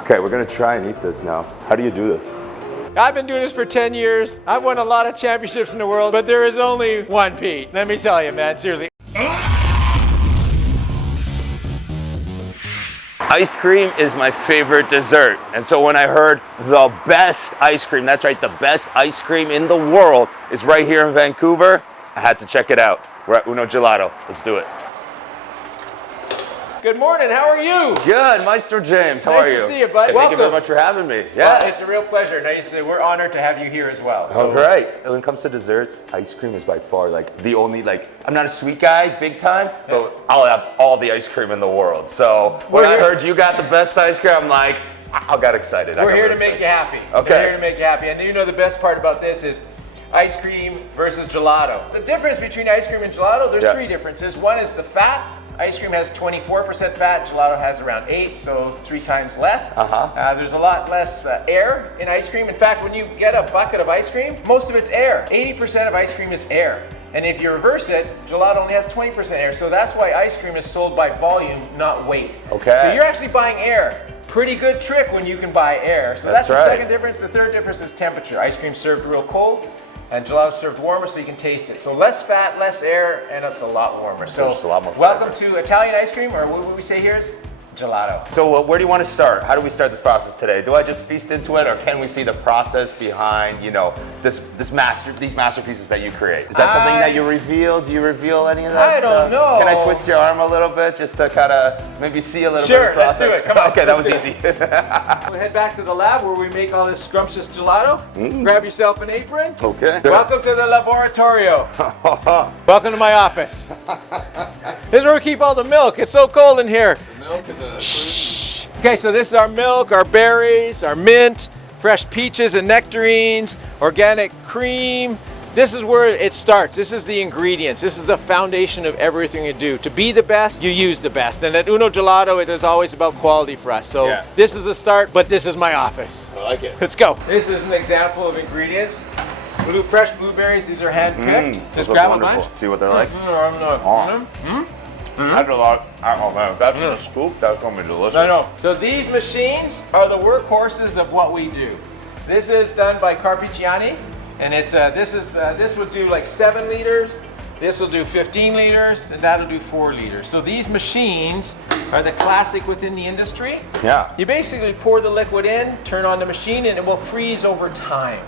Okay, we're gonna try and eat this now. How do you do this? I've been doing this for 10 years. I've won a lot of championships in the world, but there is only one Pete. Let me tell you, man, seriously. Ice cream is my favorite dessert. And so when I heard the best ice cream, that's right, the best ice cream in the world is right here in Vancouver, I had to check it out. We're at Uno Gelato. Let's do it. Good morning, how are you? Good, Maestro James, how are you? Nice to see you, bud. Thank you very much for having me. Yeah. Well, it's a real pleasure. We're honored to have you here as well. All right. When it comes to desserts, ice cream is by far like the only, I'm not a sweet guy, big time, but I'll have all the ice cream in the world. So when I heard you got the best ice cream, I'm like, I got excited. We're here to make you happy. Okay. We're here to make you happy. And you know the best part about this is ice cream versus gelato. The difference between ice cream and gelato, there's three differences. One is the fat. Ice cream has 24% fat, gelato has around 8, so 3 times less. There's a lot less air in ice cream. In fact, when you get a bucket of ice cream, most of it's air. 80% of ice cream is air. And if you reverse it, gelato only has 20% air. So that's why ice cream is sold by volume, not weight. Okay. So you're actually buying air. Pretty good trick when you can buy air. So that's the second difference. The third difference is temperature. Ice cream served real cold, and gelato served warmer so you can taste it. So less fat, less air, and it's a lot warmer. So just a lot more welcome to Italian ice cream, or what we say here is gelato. So where do you want to start? How do we start this process today? Do I just feast into it, or can we see the process behind, these masterpieces that you create? Is that something that you reveal? Do you reveal any of that stuff? I don't know. Can I twist your arm a little bit just to kind of maybe see a little bit of the process? Sure, let's do it. Come on. Okay, that was easy. We'll head back to the lab where we make all this scrumptious gelato. Grab yourself an apron. Okay. Welcome to the laboratorio. Welcome to my office. This is where we keep all the milk. It's so cold in here. Shh. Okay, so this is our milk, our berries, our mint, fresh peaches and nectarines, organic cream. This is where it starts. This is the ingredients. This is the foundation of everything you do. To be the best, you use the best. And at Uno Gelato, it is always about quality for us. So this is the start, but this is my office. I like it. Let's go. This is an example of ingredients. Fresh blueberries, these are hand-picked. Just grab a bunch. See what they're like? That's a lot. Oh man, if that's in a scoop, that's gonna be delicious. I know. So these machines are the workhorses of what we do. This is done by Carpigiani, and it's this will do like 7 liters. This will do 15 liters, and that'll do 4 liters. So these machines are the classic within the industry. Yeah. You basically pour the liquid in, turn on the machine, and it will freeze over time.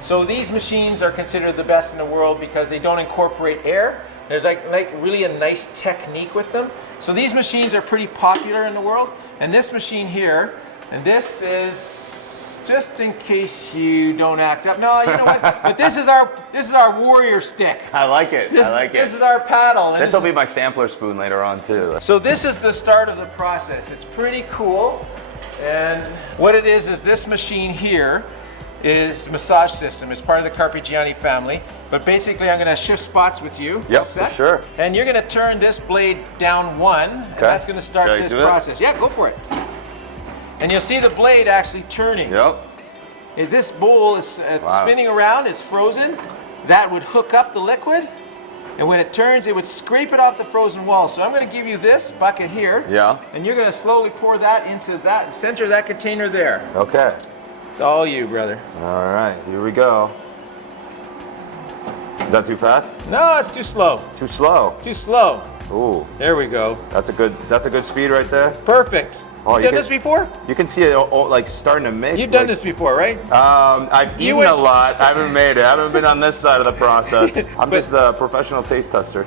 So these machines are considered the best in the world because they don't incorporate air. There's like really a nice technique with them. So these machines are pretty popular in the world. And this machine here, and this is just in case you don't act up. No, you know what? But this is our warrior stick. I like it. I like it. This is our paddle. This will be my sampler spoon later on too. So this is the start of the process. It's pretty cool. And what it is this machine here is massage system. It's part of the Carpigiani family. But basically, I'm going to shift spots with you. Yep, for sure. And you're going to turn this blade down 1, and that's going to start this process. Yeah, go for it. And you'll see the blade actually turning. Yep. If this bowl is spinning around, it's frozen, that would hook up the liquid. And when it turns, it would scrape it off the frozen wall. So I'm going to give you this bucket here. Yeah. And you're going to slowly pour that into that center of that container there. Okay. It's all you, brother. All right, here we go. Is that too fast? No, it's too slow. Too slow. Too slow. Ooh. There we go. That's a good speed right there. Perfect. Oh, You've done this before? You can see it like starting to make. You've done this before, right? I've eaten a lot. I haven't made it. I haven't been on this side of the process. I'm just the professional taste tester.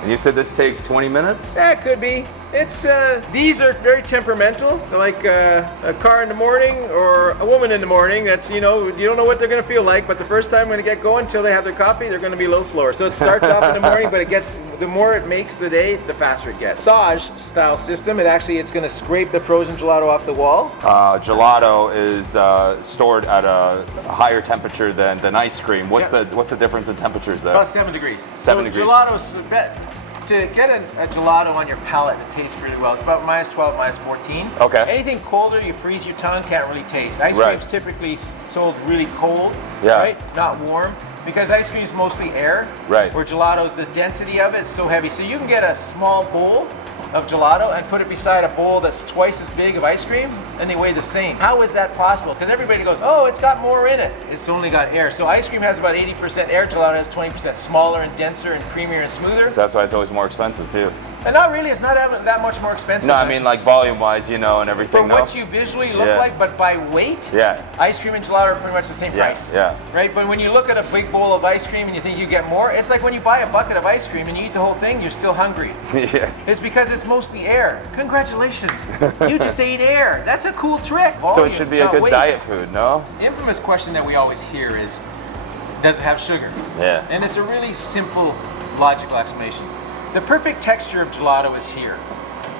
And you said this takes 20 minutes? Yeah, it could be. It's these are very temperamental. So like a car in the morning or a woman in the morning. That's you don't know what they're gonna feel like, but the first time when they get going until they have their coffee, they're gonna be a little slower. So it starts off in the morning, but the more it makes the day, the faster it gets. Massage style system. It's gonna scrape the frozen gelato off the wall. Gelato is stored at a higher temperature than ice cream. What's the difference in temperatures there? About 7 degrees. 7 degrees. Gelato's to get a gelato on your palate that tastes really well, it's about -12, -14. Okay. Anything colder, you freeze your tongue, can't really taste. Ice cream's typically sold really cold, right? Not warm. Because ice cream is mostly air, right? Where gelato's, the density of it is so heavy. So you can get a small bowl of gelato and put it beside a bowl that's twice as big of ice cream, and they weigh the same. How is that possible? Because everybody goes, oh, it's got more in it. It's only got air. So ice cream has about 80% air, gelato has 20%, smaller and denser and creamier and smoother. So that's why it's always more expensive too. And not really, it's not that much more expensive. No, I mean like volume-wise, you know, and everything. For what you visually look Yeah. like, but by weight, Yeah. ice cream and gelato are pretty much the same price. Yeah. Right? But when you look at a big bowl of ice cream and you think you get more, it's like when you buy a bucket of ice cream and you eat the whole thing, you're still hungry. Yeah. It's because it's mostly air. Congratulations. You just ate air. That's a cool trick. So Volume, it should be a not good weight. diet food, no? The infamous question that we always hear is, does it have sugar? Yeah. And it's a really simple logical explanation. The perfect texture of gelato is here.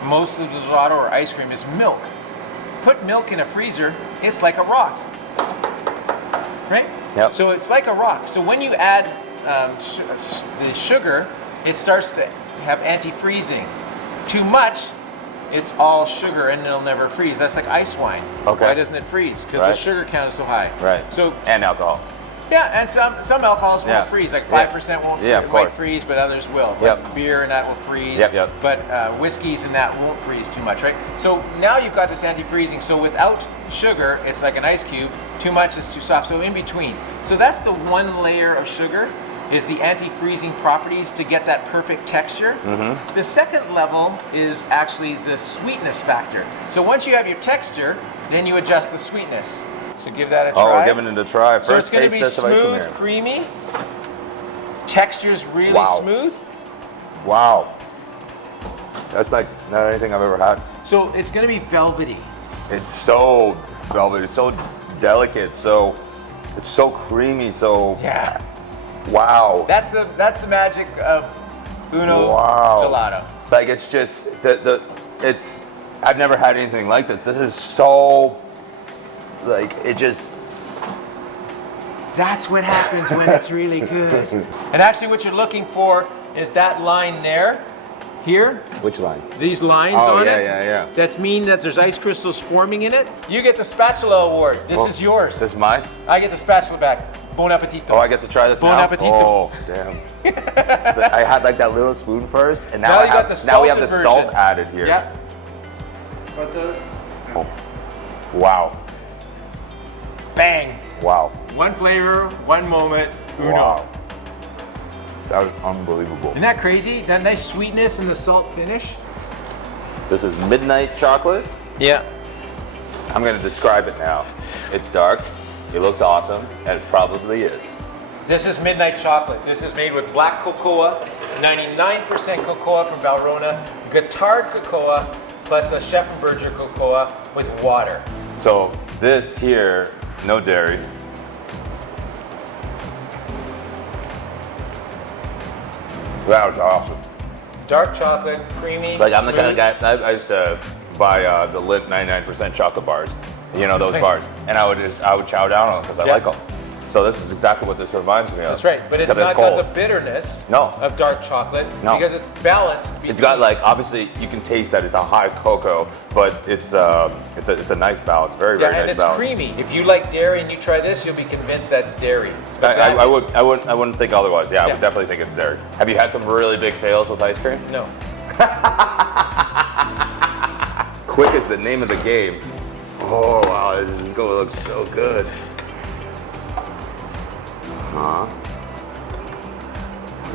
Most of the gelato or ice cream is milk. Put milk in a freezer, it's like a rock. Right? Yep. So it's like a rock. So when you add the sugar, it starts to have anti-freezing. Too much, it's all sugar and it'll never freeze. That's like ice wine. Okay. Why doesn't it freeze? Because Right. the sugar count is so high. Right. So And alcohol. yeah, and some alcohols Yeah. won't freeze. Like Yeah. 5% won't Yeah, of might course. freeze, but others will. Yep. Like beer and that will freeze. Yep. But whiskeys and that won't freeze too much, right? So now you've got this anti-freezing. So without sugar, it's like an ice cube. Too much, it's too soft. So in between. So that's the one layer of sugar, is the anti-freezing properties to get that perfect texture. Mm-hmm. The second level is actually the sweetness factor. So once you have your texture, then you adjust the sweetness. So give that a try. Oh, we're giving it a try. First So it's going to taste be test of ice cream smooth, here. creamy. Texture's really Wow. smooth. Wow. That's like not anything I've ever had. So it's going to be velvety. It's so velvet. It's so delicate. So it's so creamy. So Yeah. wow. That's the magic of Uno Wow. Gelato. Like it's just it's I've never had anything like this. This is so like it just That's what happens when it's really good. And actually what you're looking for is that line there, here, which line? these lines Oh, on yeah, it. yeah. That mean that there's ice crystals forming in it. You get the spatula award. This is yours. This is mine? I get the spatula back. Bon appetito. Oh, I get to try this Bon now? appetito. Oh, damn. I had like that little spoon first, and Now now, you got the now we have the salted salt version. added here. Yep. Oh. Wow. Bang. Wow. One flavor, one moment, Uno. Wow. That was unbelievable. Isn't that crazy? That nice sweetness and the salt finish. This is midnight chocolate. Yeah. I'm gonna describe it now. It's dark, it looks awesome, and it probably is. This is midnight chocolate. This is made with black cocoa, 99% cocoa from Valrhona, Guittard cocoa, plus a Chef and Berger cocoa with water. So this here, no dairy. That was awesome. Dark chocolate, creamy, Like I'm the kind of smooth. guy, I used to buy the lit 99% chocolate bars, you know, those Right. bars, and I would chow down on them because I Yeah. like them. So this is exactly what this reminds me of. That's right, but it's Except not got cold. the bitterness No. of dark chocolate No. because it's balanced. It's got like, obviously you can taste that it's a high cocoa, but it's a nice balance, very yeah, and nice it's balance. creamy. If you like dairy and you try this, you'll be convinced that's dairy. But I that- wouldn't think otherwise. Yeah, I Yeah. would definitely think it's dairy. Have you had some really big fails with ice cream? No. Quick is the name of the game. Oh wow, this is gonna look so good. Huh?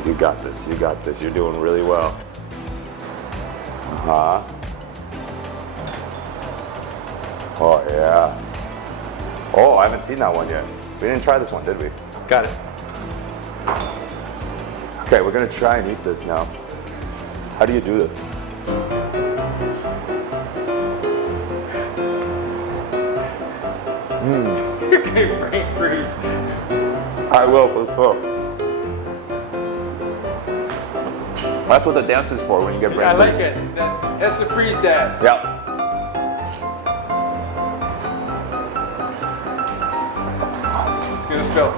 You got this. You got this. You're doing really well. Uh huh. Oh yeah. Oh, I haven't seen that one yet. We didn't try this one, did we? Got it. Okay, we're gonna try and eat this now. How do you do this? Okay, brain freeze. I will, for sure. That's what the dance is for when you get brain I like freeze. it. That's the freeze dance. Yep. It's gonna spill.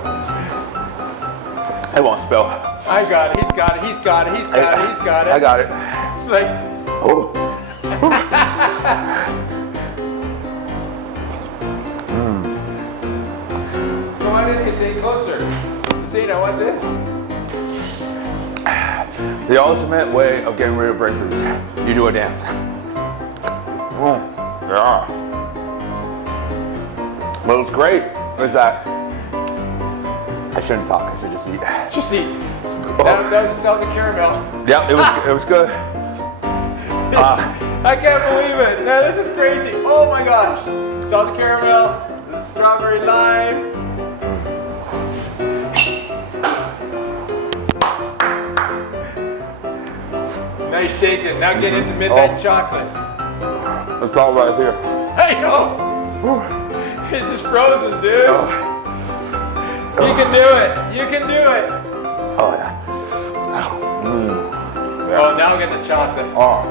It won't spill. I got it. He's got it. He's got it. He's got it. He's got it. I got it. It's like, Oh. why didn't you say closer? You say, I want this. The ultimate way of getting rid of brain freeze. You do a dance. Yeah. What was great was that I shouldn't talk. I should just eat. Just eat. That was the salted caramel. Yeah, it was good. I can't believe it. Now this is crazy. Oh my gosh. Salted caramel, strawberry lime. Nice shaking. Now get into midnight chocolate. It's all right here. I know. This is frozen, dude. You can do it. You can do it. Oh yeah. Oh, now get the chocolate. Oh,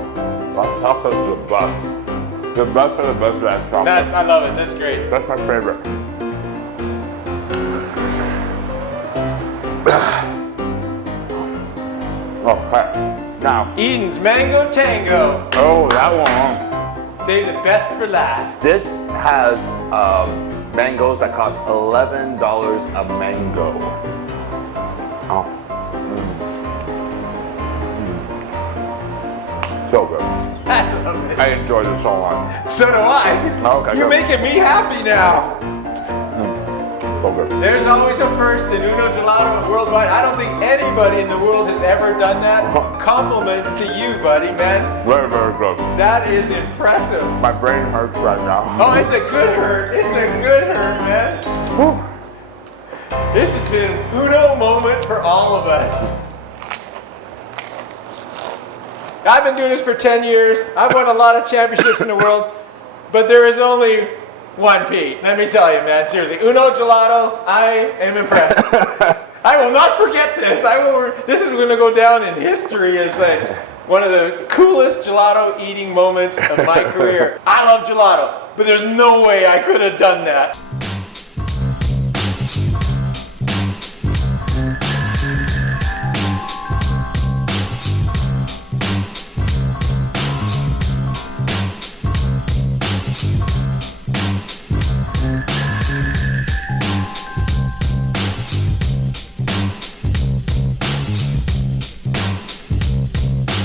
that chocolate's the best. The best of the best of that chocolate. I love it. That's great. That's my favorite. Okay. Now, Eden's Mango Tango. oh, that one. Save the best for last. This has mangoes that cost $11 a mango. Oh. So good. I love it. I enjoy this so much. So do I. Okay, You're good. making me happy now. So good. There's always a first in Uno Gelato worldwide. I don't think anybody in the world has ever done that. Compliments to you, buddy, man. Very, very good. That is impressive. My brain hurts right now. Oh, it's a good hurt. It's a good hurt, man. Whew. This has been an Uno moment for all of us. I've been doing this for 10 years. I've won a lot of championships in the world, but there is only one Pete. Let me tell you, man, seriously. Uno Gelato, I am impressed. I will not forget this. This is going to go down in history as like one of the coolest gelato eating moments of my career. I love gelato, but there's no way I could have done that.